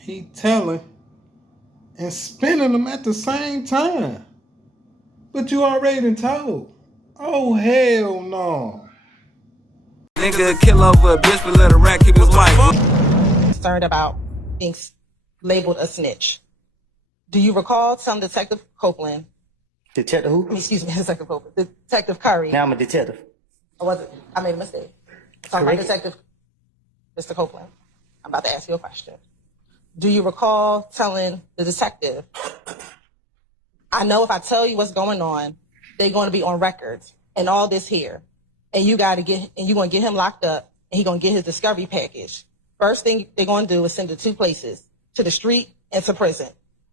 He telling and spinning them at the same time. But you already done told. Oh, hell no. Nigga kill over a bitch but let a rat keep his wife. Concerned about being labeled a snitch. Do you recall telling Detective Copeland? Detective who? Excuse me, Detective Copeland. Detective Curry. Now I'm a detective. Or was it? I made a mistake. Talking about Detective Mr. Copeland. I'm about to ask you a question. Do you recall telling the detective, I know if I tell you what's going on, they're going to be on records and all this here, and you're going to get him locked up, and he's going to get his discovery package. First thing they're going to do is send it to two places, to the street and to prison,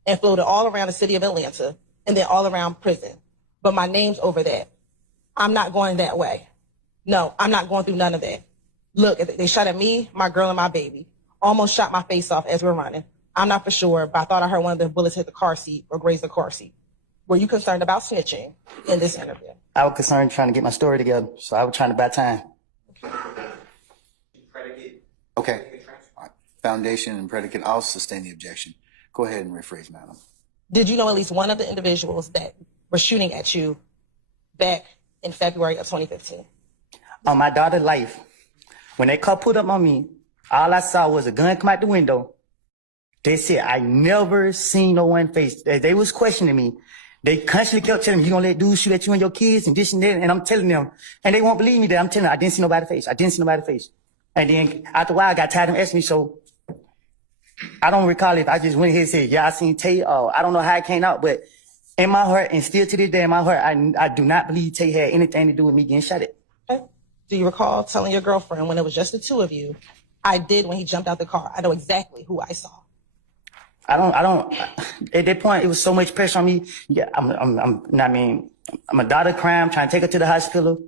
and float it all around the city of Atlanta, and then all around prison. But my name's over that. I'm not going that way. No, I'm not going through none of that. Look, they shot at me, my girl, and my baby. Almost shot my face off as we're running. I'm not for sure, but I thought I heard one of the bullets hit the car seat or graze the car seat. Were you concerned about snitching in this interview? I was concerned trying to get my story together, so I was trying to buy time. Predicate. Okay. Foundation and predicate. I'll sustain the objection. Go ahead and rephrase, madam. Did you know at least one of the individuals that were shooting at you back in February of 2015? On my daughter's life, when that car pulled up on me, all I saw was a gun come out the window. They said, I never seen no one face. They was questioning me. They constantly kept telling me, you gonna let dudes shoot at you and your kids and this and that. And I'm telling them, and they won't believe me that I'm telling them, I didn't see nobody's face. I didn't see nobody's face. And then after a while, I got tired of them asking me, so I don't recall if I just went ahead and said, yeah, I seen Tay. I don't know how it came out, but in my heart, and still to this day in my heart, I do not believe Tay had anything to do with me getting shot at. Okay. Do you recall telling your girlfriend when it was just the two of you, I did when he jumped out the car? I know exactly who I saw. I don't, at that point, it was so much pressure on me. Yeah, I'm a daughter crying, trying to take her to the hospital.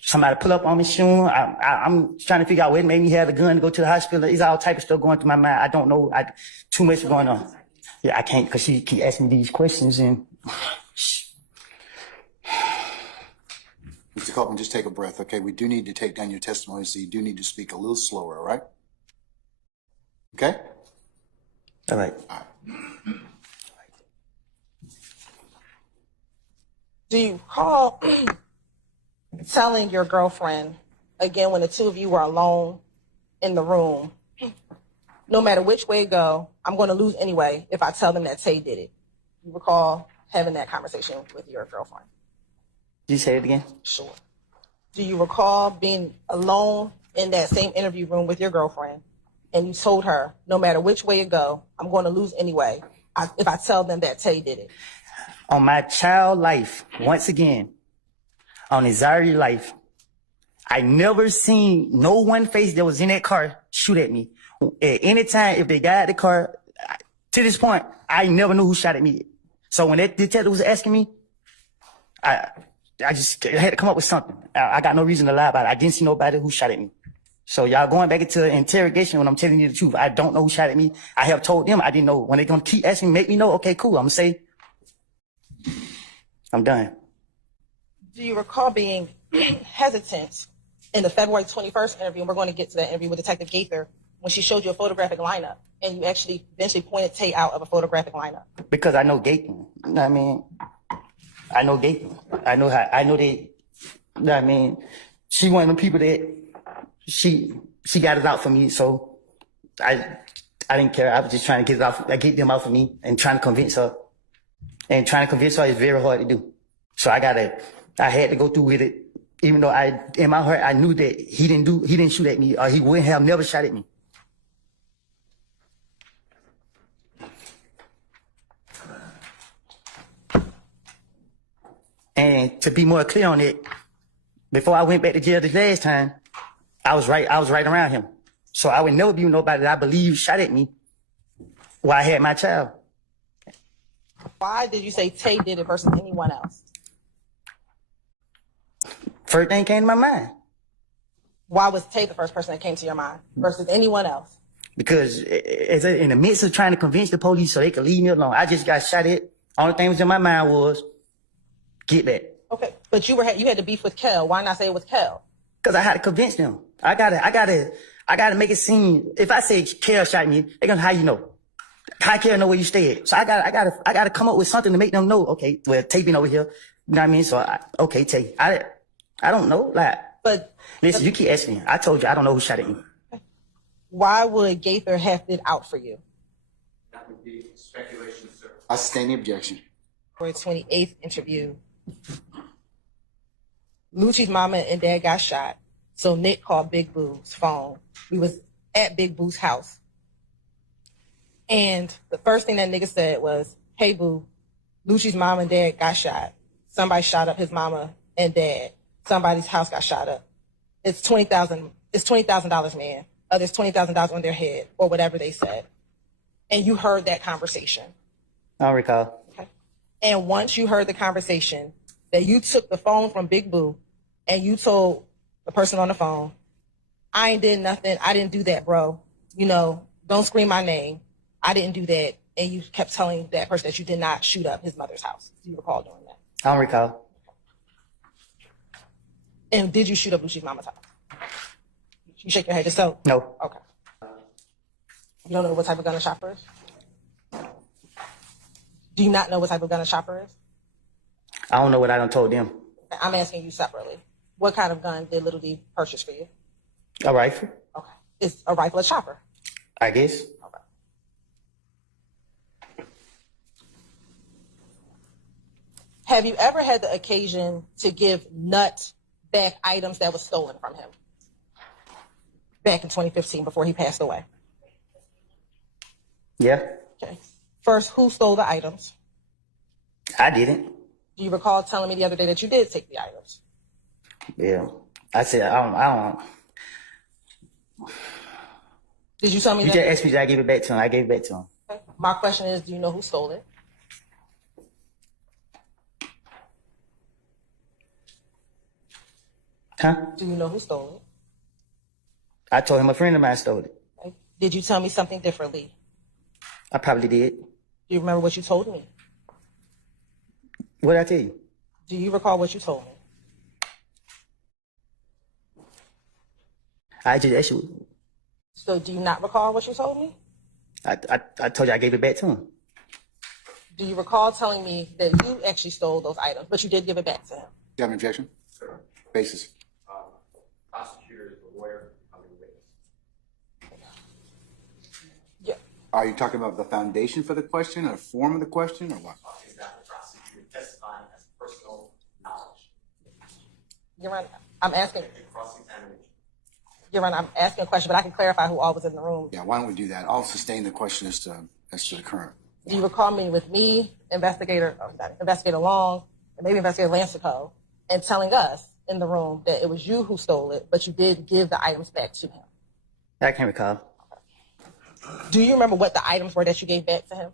Somebody pull up on me soon. I'm trying to figure out what made me have the gun to go to the hospital. It's all type of stuff going through my mind. I don't know. Too much going on. Yeah, I can't, cause she keep asking me these questions and. Mr. Copeland, just take a breath, okay? We do need to take down your testimony, so you do need to speak a little slower, all right? Okay? All right. Do you recall telling your girlfriend, again, when the two of you were alone in the room, no matter which way it go, I'm going to lose anyway if I tell them that Tay did it? You recall having that conversation with your girlfriend? Did you say it again? Sure. Do you recall being alone in that same interview room with your girlfriend, and you told her, no matter which way it go, I'm going to lose anyway if I tell them that Tay did it? On my child life, once again, on Izari life, I never seen no one face that was in that car shoot at me. At any time, if they got out the car, to this point, I never knew who shot at me. So when that detective was asking me, I just had to come up with something. I got no reason to lie about it. I didn't see nobody who shot at me. So y'all going back into interrogation when I'm telling you the truth. I don't know who shot at me. I have told them I didn't know. When they're going to keep asking me, make me know, okay, cool. I'm going to say, I'm done. Do you recall being hesitant in the February 21st interview, and we're going to get to that interview with Detective Gaither, when she showed you a photographic lineup, and you actually eventually pointed Tay out of a photographic lineup? Because I know Gaten. You know what I mean? I know Gaten. I know they, you know what I mean? She one of the people that she got it out for me, so I didn't care. I was just trying to get them out for me and trying to convince her. And trying to convince her is very hard to do. So I had to go through with it, even though in my heart, I knew that he didn't shoot at me, or he wouldn't have never shot at me. And to be more clear on it, before I went back to jail the last time, I was right around him. So I would never be with nobody that I believe shot at me while I had my child. Why did you say Tay did it versus anyone else? First thing came to my mind. Why was Tay the first person that came to your mind versus anyone else? Because in the midst of trying to convince the police so they could leave me alone, I just got shot at. Only thing was in my mind was, get back. Okay, but you had to beef with KiLL. Why not say it was KiLL? Because I had to convince them. I I gotta make it seem, if I say KiLL shot me, they're gonna, how you know? How KiLL know where you stay at? So I gotta come up with something to make them know, okay, well, taping over here. You know what I mean? So, okay, Tay. I don't know, like, But listen, you keep asking me. I told you, I don't know who shot at me. why would Gaither have it out for you? That would be speculation, sir. I sustain the objection. For a 28th interview, Lucci's mama and dad got shot. So Nick called Big Boo's phone. We was at Big Boo's house. And the first thing that nigga said was, hey Boo, Lucci's mom and dad got shot. Somebody shot up his mama and dad. Somebody's house got shot up. It's $20,000. It's $20,000, man. There's $20,000 on their head, or whatever they said. And you heard that conversation. I don't recall. Okay. And once you heard the conversation, that you took the phone from Big Boo and you told the person on the phone, I ain't did nothing. I didn't do that, bro. You know, don't scream my name. I didn't do that. And you kept telling that person that you did not shoot up his mother's house. Do you recall doing that? I don't recall. And did you shoot up Lucci's mama's house? You shake your head just so? No. Okay. You don't know what type of gun a shopper is? Do you not know what type of gun a shopper is? I don't know what I done told them. I'm asking you separately. What kind of gun did Little D purchase for you? A rifle? Okay. Is a rifle a chopper? I guess. Okay. Have you ever had the occasion to give Nut back items that was stolen from him? Back in 2015 before he passed away. Yeah. Okay. First, who stole the items? I didn't. Do you recall telling me the other day that you did take the items? Yeah. I said, I don't. Did you tell me You that? just asked me, did I give it back to him? I gave it back to him. Okay. My question is, do you know who stole it? Huh? Do you know who stole it? I told him a friend of mine stole it. Okay. Did you tell me something differently? I probably did. Do you remember what you told me? What did I tell you? Do you recall what you told me? I just asked you. So do you not recall what you told me? I told you I gave it back to him. Do you recall telling me that you actually stole those items, but you did give it back to him? Do you have an objection? Sir. Basis. Prosecutor, the lawyer, I'm the witness. Yeah. Are you talking about the foundation for the question or form of the question or what? Is that the prosecutor testifying as personal knowledge? Your Honor, I'm asking. Cross-examination. Your Honor, I'm asking a question, but I can clarify who all was in the room. Yeah, why don't we do that? I'll sustain the question as to the current. Do you recall meeting with me, Investigator Long, and maybe Investigator Lancico, and telling us in the room that it was you who stole it, but you did give the items back to him? I can't recall. Do you remember what the items were that you gave back to him?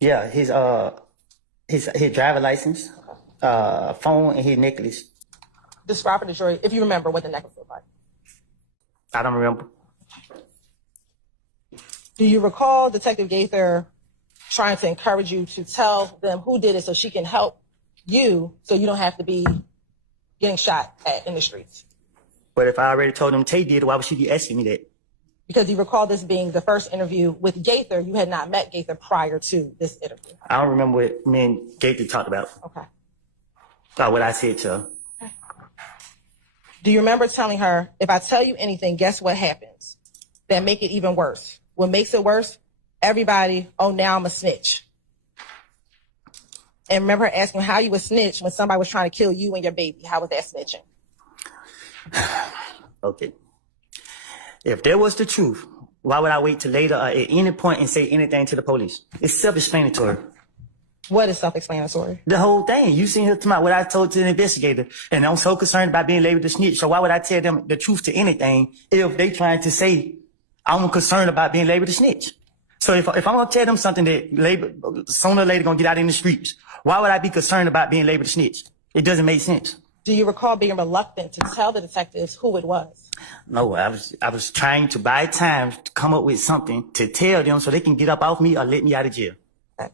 Yeah, his driver license, phone, and his necklace. Describe for the jury, if you remember, what the necklace looked like. I don't remember. Do you recall Detective Gaither trying to encourage you to tell them who did it so she can help you so you don't have to be getting shot at in the streets? But if I already told him Tay did, why would she be asking me that? Because you recall this being the first interview with Gaither. You had not met Gaither prior to this interview. I don't remember what me and Gaither talked about. Okay. What I said to her. Do you remember telling her, if I tell you anything, guess what happens? That make it even worse. What makes it worse? Everybody, oh, now I'm a snitch. And remember her asking how you would snitch when somebody was trying to kill you and your baby. How was that snitching? Okay. If there was the truth, why would I wait till later or at any point and say anything to the police? It's self-explanatory. What is self-explanatory? The whole thing. You seen her tonight what I told to the investigator, and I'm so concerned about being labeled a snitch. So why would I tell them the truth to anything if they trying to say I'm concerned about being labeled a snitch? So if I'm gonna tell them something that sooner or later gonna get out in the streets, why would I be concerned about being labeled a snitch? It doesn't make sense. Do you recall being reluctant to tell the detectives who it was? No, I was trying to buy time to come up with something to tell them so they can get up off me or let me out of jail. Okay.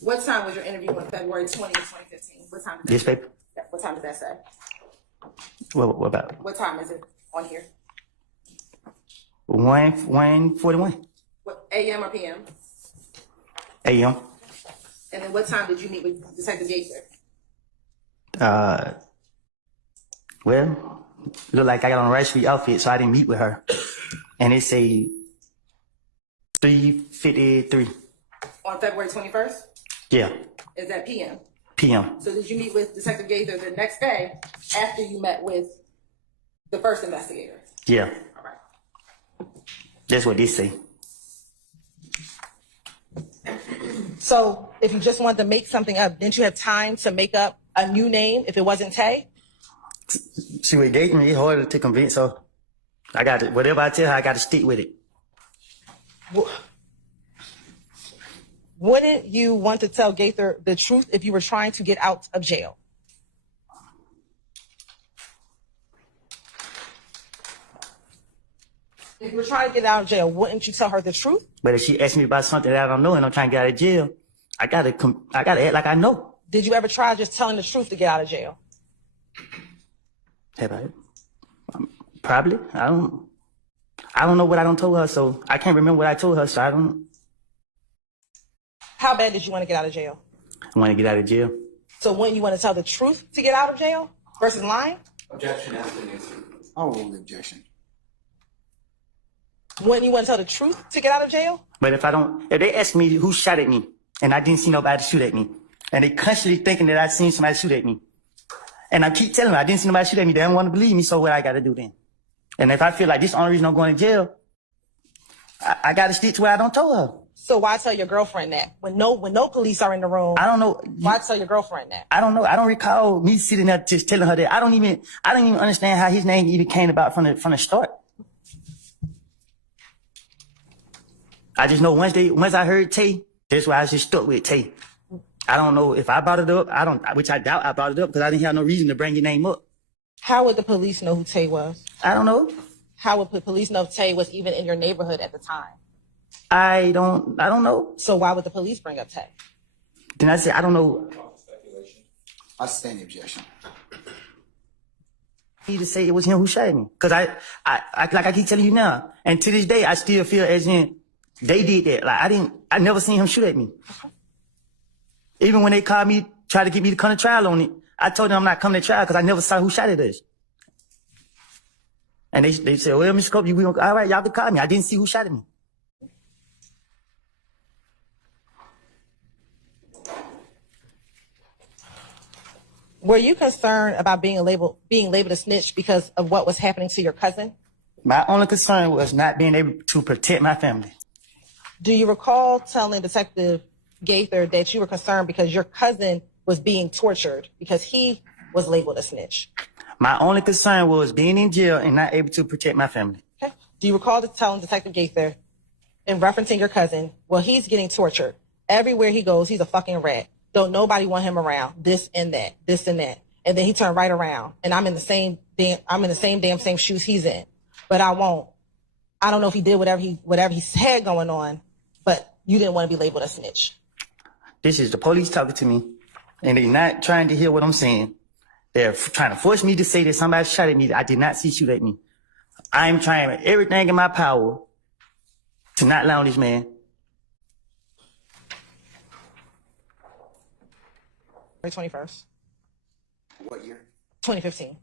What time was your interview on February 20th, 2015? What time did that This paper? What time did that say? What about it? What time is it on here? 1:41 What, AM or PM? a.m. And then what time did you meet with Detective Gaither? Well, look like I got on the right street outfit, so I didn't meet with her. And it say 3:53. On February 21st? Yeah, Is that PM? p.m. So did you meet with Detective Gaither the next day after you met with the first investigator? Yeah, All right. that's what they say. So if you just wanted to make something up, didn't you have time to make up a new name if it wasn't Tay? She would engage me. It's hard to convince her. I got to, whatever I tell her, I got to stick with it. Wouldn't you want to tell Gaither the truth if you were trying to get out of jail? If you were trying to get out of jail, wouldn't you tell her the truth? But if she asks me about something that I don't know and I'm trying to get out of jail, I gotta act like I know. Did you ever try just telling the truth to get out of jail? Have I? Probably. I don't know what I don't told her, so I can't remember what I told her, so I don't. How bad did you want to get out of jail? I want to get out of jail. So wouldn't you want to tell the truth to get out of jail versus lying? Objection has been answered. I'll rule the objection. Wouldn't you want to tell the truth to get out of jail? But if they ask me who shot at me, and I didn't see nobody shoot at me, and they constantly thinking that I seen somebody shoot at me, and I keep telling them I didn't see nobody shoot at me, they don't want to believe me, so what I got to do then? And if I feel like this is the only reason I'm going to jail, I got to stick to what I don't tell her. So why tell your girlfriend that when no police are in the room? I don't know. Why tell your girlfriend that? I don't know. I don't recall me sitting there just telling her that. I don't even understand how his name even came about from the start. I just know once I heard Tay, that's why I was just stuck with Tay. I don't know if I brought it up. Which I doubt I brought it up because I didn't have no reason to bring your name up. How would the police know who Tay was? I don't know. How would the police know if Tay was even in your neighborhood at the time? I don't know. So why would the police bring up Tay? Then I said, I don't know. I stand the objection. He to say it was him who shot me. Cause I like I keep telling you now. And to this day, I still feel as in they did that. Like I never seen him shoot at me. Even when they called me, tried to get me to come to trial on it, I told them I'm not coming to trial because I never saw who shot at us. And they said, well, Mr. Cope, all right, y'all can call me. I didn't see who shot at me. Were you concerned about being labeled a snitch because of what was happening to your cousin? My only concern was not being able to protect my family. Do you recall telling Detective Gaither that you were concerned because your cousin was being tortured because he was labeled a snitch? My only concern was being in jail and not able to protect my family. Okay. Do you recall telling Detective Gaither, in referencing your cousin, well, he's getting tortured. Everywhere he goes, he's a fucking rat. Don't nobody want him around. This and that, this and that. And then he turned right around, and I'm in the same damn shoes he's in. But I won't. I don't know if he did whatever he had going on, but you didn't want to be labeled a snitch. This is the police talking to me, and they're not trying to hear what I'm saying. They're trying to force me to say that somebody shot at me that I did not see shoot at me. I'm trying everything in my power to not allow this man. February 21st. What year? 2015.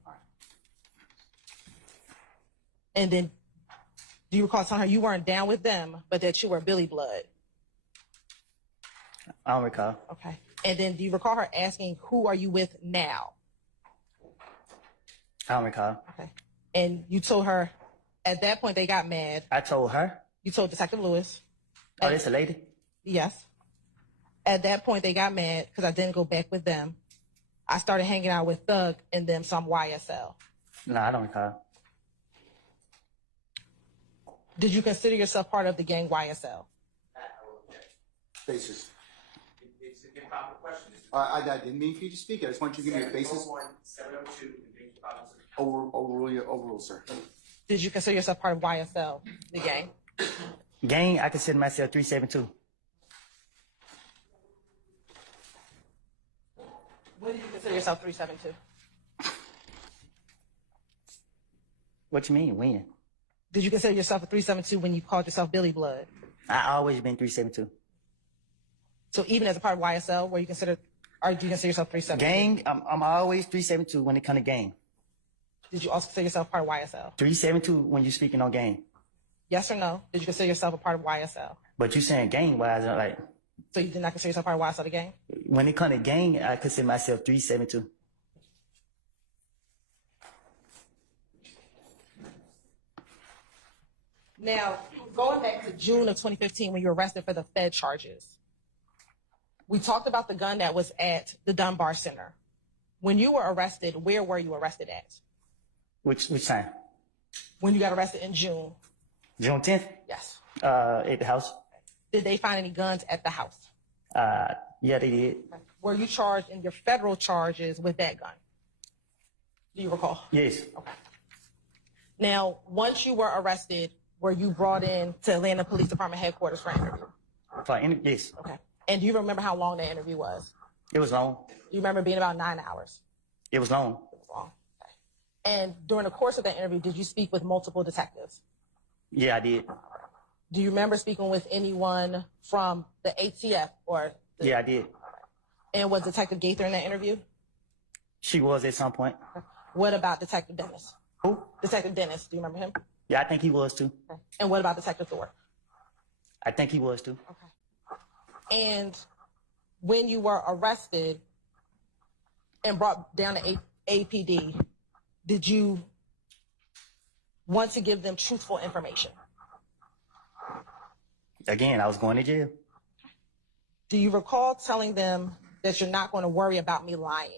And then, do you recall telling her you weren't down with them, but that you were Billy Blood? I don't recall. Okay. And then, do you recall her asking, who are you with now? I don't recall. Okay. And you told her, at that point, they got mad. I told her. You told Detective Lewis. Oh, that's a lady? Yes. At that point, they got mad because I didn't go back with them. I started hanging out with Thug and them, so I'm YSL. No, I don't recall. Did you consider yourself part of the gang YSL? Basis. It's an improper question. I didn't mean for you to speak. I just want you to give me a basis. 702, Overrule, sir. Did you consider yourself part of YSL, the gang? Gang, I consider myself 372. When did you consider yourself 372? What you mean, when? Did you consider yourself a 372 when you called yourself Billy Blood? I always been 372. So even as a part of YSL, do you consider yourself 372? Gang, I'm always 372 when it come to gang. Did you also consider yourself part of YSL? 372 when you speaking on gang. Yes or no? Did you consider yourself a part of YSL? But you saying gang wise, like. So you did not consider yourself part of YSL the gang? When it come to gang, I consider myself 372. Now, going back to June of 2015 when you were arrested for the Fed charges, we talked about the gun that was at the Dunbar Center. When you were arrested, where were you arrested at? Which time? When you got arrested in June. June 10th? Yes. At the house. Did they find any guns at the house? Yeah, they did. Were you charged in your federal charges with that gun? Do you recall? Yes. Okay. Now, once you were arrested, were you brought in to Atlanta Police Department headquarters for an interview? Yes. Okay. And do you remember how long that interview was? It was long. You remember being about 9 hours? It was long. It was long. Okay. And during the course of that interview, did you speak with multiple detectives? Yeah, I did. Do you remember speaking with anyone from the ATF or? Yeah, I did. And was Detective Gaither in that interview? She was at some point. What about Detective Dennis? Who? Detective Dennis. Do you remember him? Yeah, I think he was too. Okay. And what about Detective Thorpe? I think he was too. Okay. And when you were arrested and brought down to APD, did you want to give them truthful information? Again, I was going to jail. Do you recall telling them that you're not going to worry about me lying?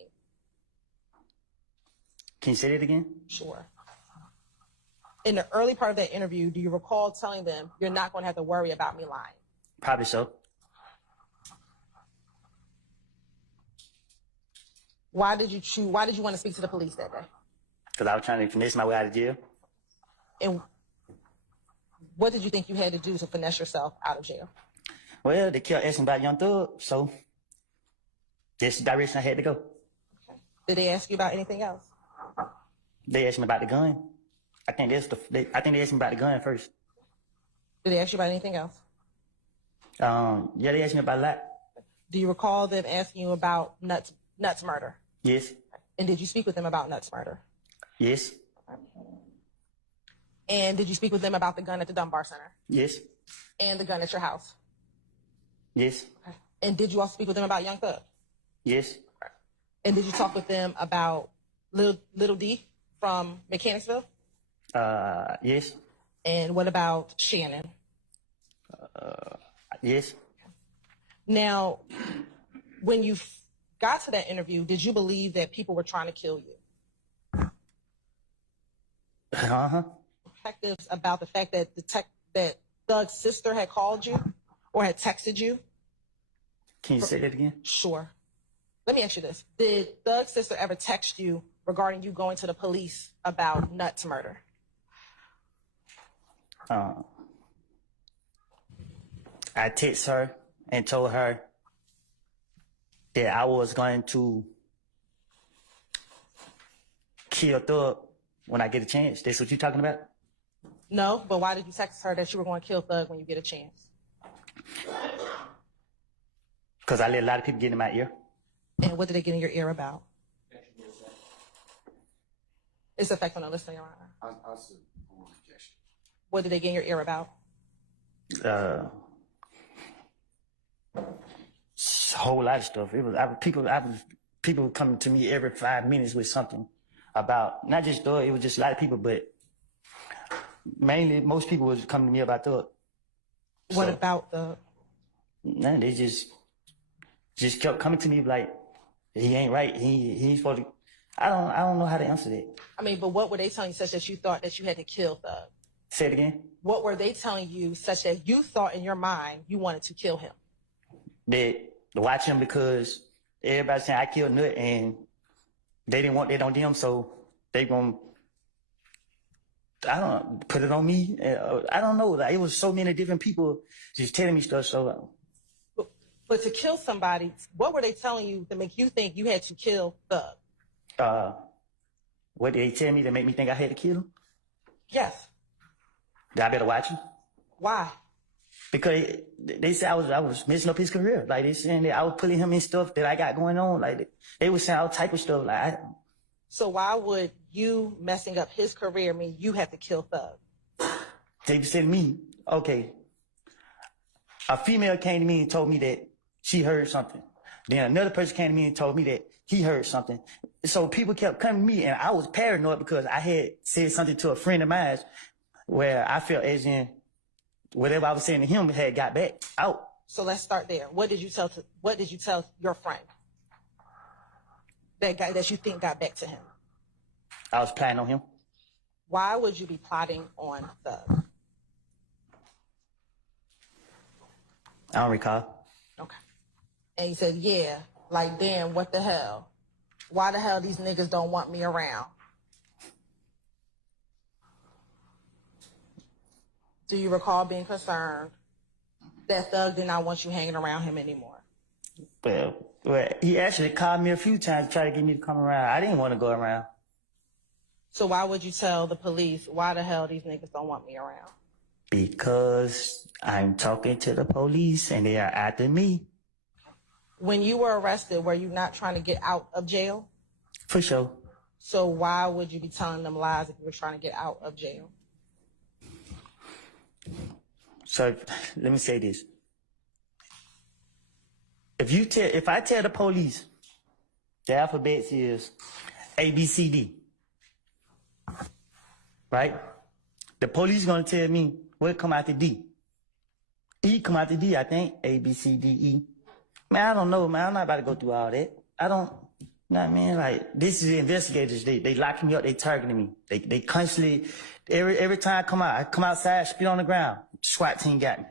Can you say that again? Sure. In the early part of that interview, do you recall telling them you're not going to have to worry about me lying? Probably so. Why did you want to speak to the police that day? Because I was trying to finesse my way out of jail. And what did you think you had to do to finesse yourself out of jail? Well, they kept asking about Young Thug, so that's the direction I had to go. Did they ask you about anything else? They asked me about the gun. I think they asked me about the gun first. Did they ask you about anything else? Yeah, they asked me about a lot. Do you recall them asking you about Nuts murder? Yes. And did you speak with them about Nuts murder? Yes. And did you speak with them about the gun at the Dunbar Center? Yes. And the gun at your house? Yes. And did you also speak with them about Young Thug? Yes. And did you talk with them about Little D from Mechanicsville? Yes. And what about Shannon? Yes. Now, when you got to that interview, did you believe that people were trying to kill you? Uh-huh. Detectives about the fact that that Thug's sister had called you or had texted you? Can you say that again? Sure. Let me ask you this. Did Thug's sister ever text you regarding you going to the police about Nuts murder? I texted her and told her that I was going to kill Thug when I get a chance. That's what you're talking about? No, but why did you text her that you were going to kill Thug when you get a chance? Because I let a lot of people get in my ear. And what did they get in your ear about? It's effect on the listener, Your Honor. What did they get in your ear about? A whole lot of stuff. It was people coming to me every 5 minutes with something about not just Thug. It was just a lot of people, but mainly most people was coming to me about Thug. What about the? Nah, they just kept coming to me like he ain't right. He ain't supposed to. I don't know how to answer that. I mean, but what were they telling you such that you thought that you had to kill Thug? Say it again. What were they telling you such that you thought in your mind you wanted to kill him? That to watch him because everybody saying I killed Nut and they didn't want that on them, so they gonna put it on me. I don't know. Like, it was so many different people just telling me stuff. So, but to kill somebody, what were they telling you to make you think you had to kill Thug? what did they tell me to make me think I had to kill him? Yes. I better watch him. Why? Because they said I was messing up his career. Like they saying that I was putting him in stuff that I got going on. Like they were saying all type of stuff. So why would you messing up his career mean you have to kill Thug? They said to me, okay, a female came to me and told me that she heard something. Then another person came to me and told me that he heard something. So people kept coming to me and I was paranoid because I had said something to a friend of mine where I felt as in whatever I was saying to him had got back out. So let's start there. What did you tell your friend that you think got back to him? I was planning on him. Why would you be plotting on Thug? I don't recall. Okay. And he said, yeah, like, damn, what the hell? Why the hell these niggas don't want me around? Do you recall being concerned that Thug did not want you hanging around him anymore? Well, he actually called me a few times to try to get me to come around. I didn't want to go around. So why would you tell the police, why the hell these niggas don't want me around? Because I'm talking to the police and they are after me. When you were arrested, were you not trying to get out of jail? For sure. So why would you be telling them lies if you were trying to get out of jail? So let me say this. If I tell the police the alphabet is A, B, C, D, right? The police gonna tell me what come out the D. E come out the D, I think. A, B, C, D, E. Man, I don't know, man. I'm not about to go through all that. I don't, you know what I mean? Like, this is the investigators. They locking me up. They targeting me. They constantly, every time I come outside, spit on the ground. SWAT team got me.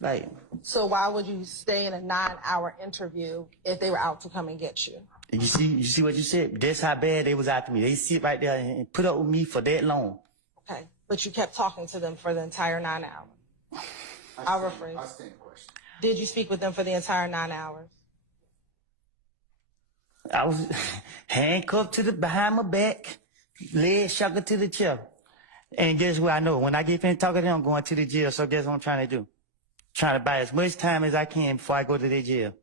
Like. So why would you stay in a 9-hour interview if they were out to come and get you? You see what you said? That's how bad they was after me. They sit right there and put up with me for that long. Okay. But you kept talking to them for the entire 9 hours. I'll rephrase. I stand the question. Did you speak with them for the entire 9 hours? I was handcuffed behind my back, legs shackled to the chair. And guess what I know? When I get finished talking to them, I'm going to the jail. So guess what I'm trying to do? Trying to buy as much time as I can before I go to the jail.